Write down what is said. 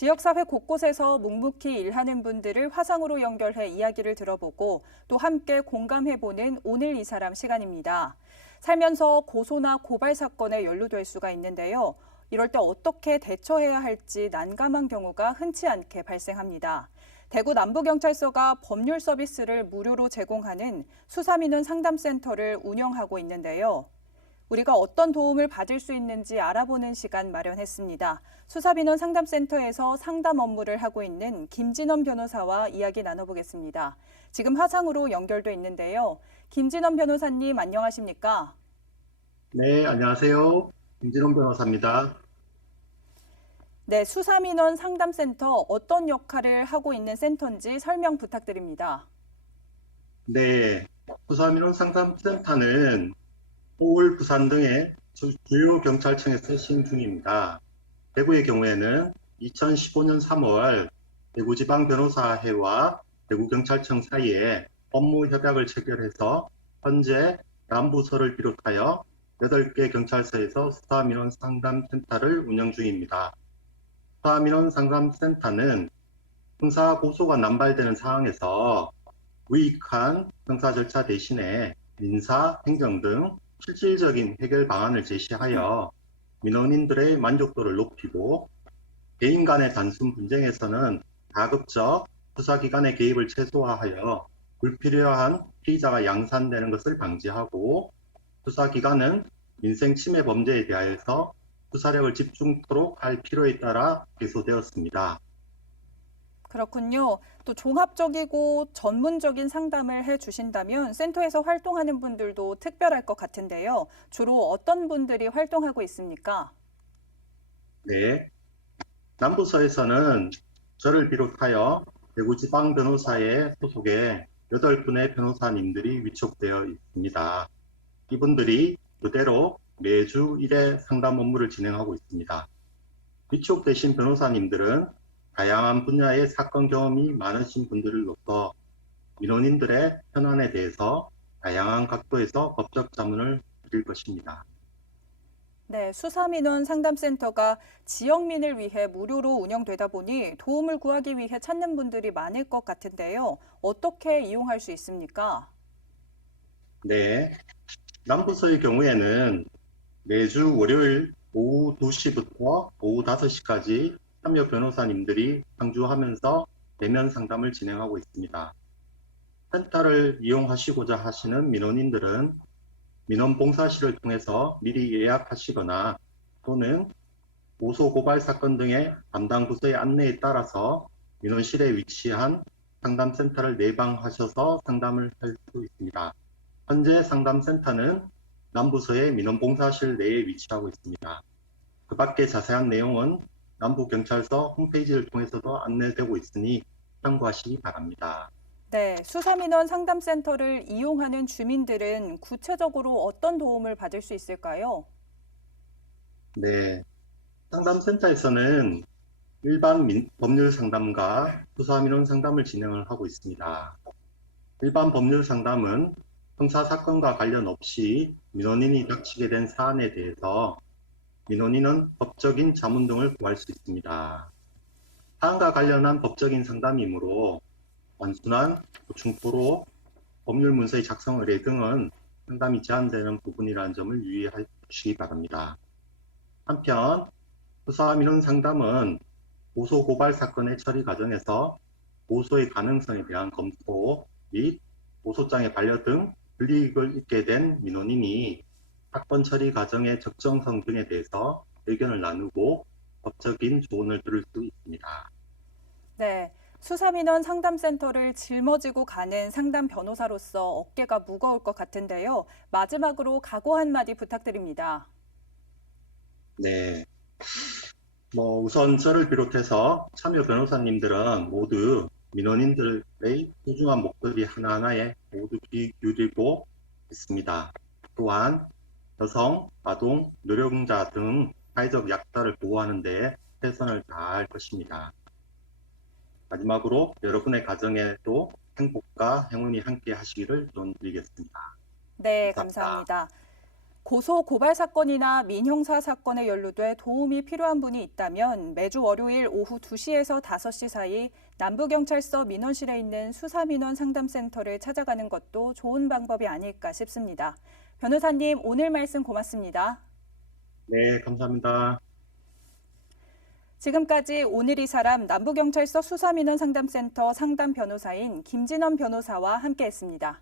지역사회 곳곳에서 묵묵히 일하는 분들을 화상으로 연결해 이야기를 들어보고 또 함께 공감해보는 오늘 이 사람 시간입니다. 살면서 고소나 고발 사건에 연루될 수가 있는데요. 이럴 때 어떻게 대처해야 할지 난감한 경우가 흔치 않게 발생합니다. 대구 남부경찰서가 법률 서비스를 무료로 제공하는 수사민원 상담센터를 운영하고 있는데요. 우리가 어떤 도움을 받을 수 있는지 알아보는 시간 마련했습니다. 수사민원 상담센터에서 상담 업무를 하고 있는 김진원 변호사와 이야기 나눠보겠습니다. 지금 화상으로 연결돼 있는데요. 김진원 변호사님 안녕하십니까? 네, 안녕하세요. 김진원 변호사입니다. 네, 수사민원 상담센터 어떤 역할을 하고 있는 센터인지 설명 부탁드립니다. 네, 부사민원 상담센터는 서울, 부산 등의 주- 주요 경찰청에서 시행 중입니다. 대구의 경우에는 2015년 3월 대구지방 변호사회와 대구경찰청 사이에 업무 협약을 체결해서 현재 남부서를 비롯하여 8개 경찰서에서 수사민원 상담센터를 운영 중입니다. 수사민원 상담센터는 형사 고소가 남발되는 상황에서 유익한 형사 절차 대신에 민사, 행정 등 실질적인 해결 방안을 제시하여 민원인들의 만족도를 높이고 개인 간의 단순 분쟁에서는 가급적 수사기관의 개입을 최소화하여 불필요한 피의자가 양산되는 것을 방지하고 수사기관은 민생 침해 범죄에 대하여서 수사력을 집중토록 할 필요에 따라 개소되었습니다. 그렇군요. 또 종합적이고 전문적인 상담을 해 주신다면 센터에서 활동하는 분들도 특별할 것 같은데요. 주로 어떤 분들이 활동하고 있습니까? 네. 남부서에서는 저를 비롯하여 대구지방변호사의 소속의 8분의 변호사님들이 위촉되어 있습니다. 이분들이 그대로 매주 1회 상담 업무를 진행하고 있습니다. 위촉되신 변호사님들은 다양한 분야의 사건 경험이 많으신 분들로서 민원인들의 현안에 대해서 다양한 각도에서 법적 자문을 드릴 것입니다. 네, 수사민원 상담센터가 지역민을 위해 무료로 운영되다 보니 도움을 구하기 위해 찾는 분들이 많을 것 같은데요. 어떻게 이용할 수 있습니까? 네. 남부서의 경우에는 매주 월요일 오후 2시부터 오후 5시까지 참여 변호사님들이 상주하면서 대면 상담을 진행하고 있습니다. 센터를 이용하시고자 하시는 민원인들은 민원봉사실을 통해서 미리 예약하시거나 또는 고소 고발 사건 등의 담당 부서의 안내에 따라서 민원실에 위치한 상담센터를 내방하셔서 상담을 할 수 있습니다. 현재 상담센터는 남부서의 민원봉사실 내에 위치하고 있습니다. 그 밖에 자세한 내용은 남부경찰서 홈페이지를 통해서도 안내되고 있으니 참고하시기 바랍니다. 네, 수사민원 상담센터를 이용하는 주민들은 구체적으로 어떤 도움을 받을 수 있을까요? 네. 상담센터에서는 일반 민- 법률 상담과 수사민원 상담을 진행을 하고 있습니다. 일반 법률 상담은 형사 사건과 관련 없이 민원인이 닥치게 된 사안에 대해서 민원인은 법적인 자문 등을 구할 수 있습니다. 사안과 관련한 법적인 상담이므로 단순한 보충포로 법률 문서의 작성 의뢰 등은 상담이 제한되는 부분이라는 점을 유의해 주시기 바랍니다. 한편 수사 민원 상담은 고소 고발 사건의 처리 과정에서 고소의 가능성에 대한 검토 및 고소장의 반려 등 불이익을 입게 된 민원인이 사건 처리 과정의 적정성 등에 대해서 의견을 나누고 법적인 조언을 들을 수 있습니다. 네, 수사민원 상담센터를 짊어지고 가는 상담 변호사로서 어깨가 무거울 것 같은데요. 마지막으로 각오 한마디 부탁드립니다. 네. 뭐 우선 저를 비롯해서 참여 변호사님들은 모두 민원인들의 소중한 목소리 하나하나에 모두 귀 기울이고 있습니다. 또한 여성, 아동, 노령자 등 사회적 약자를 보호하는 데 최선을 다할 것입니다. 마지막으로 여러분의 가정에도 행복과 행운이 함께 하시기를 기원드리겠습니다. 네, 감사합니다. 감사합니다. 고소 고발 사건이나 민형사 사건에 연루돼 도움이 필요한 분이 있다면 매주 월요일 오후 2시에서 5시 사이 남부경찰서 민원실에 있는 수사민원 상담센터를 찾아가는 것도 좋은 방법이 아닐까 싶습니다. 변호사님, 오늘 말씀 고맙습니다. 네, 감사합니다. 지금까지 오늘 이 사람 남부경찰서 수사민원 상담센터 상담 변호사인 김진원 변호사와 함께했습니다.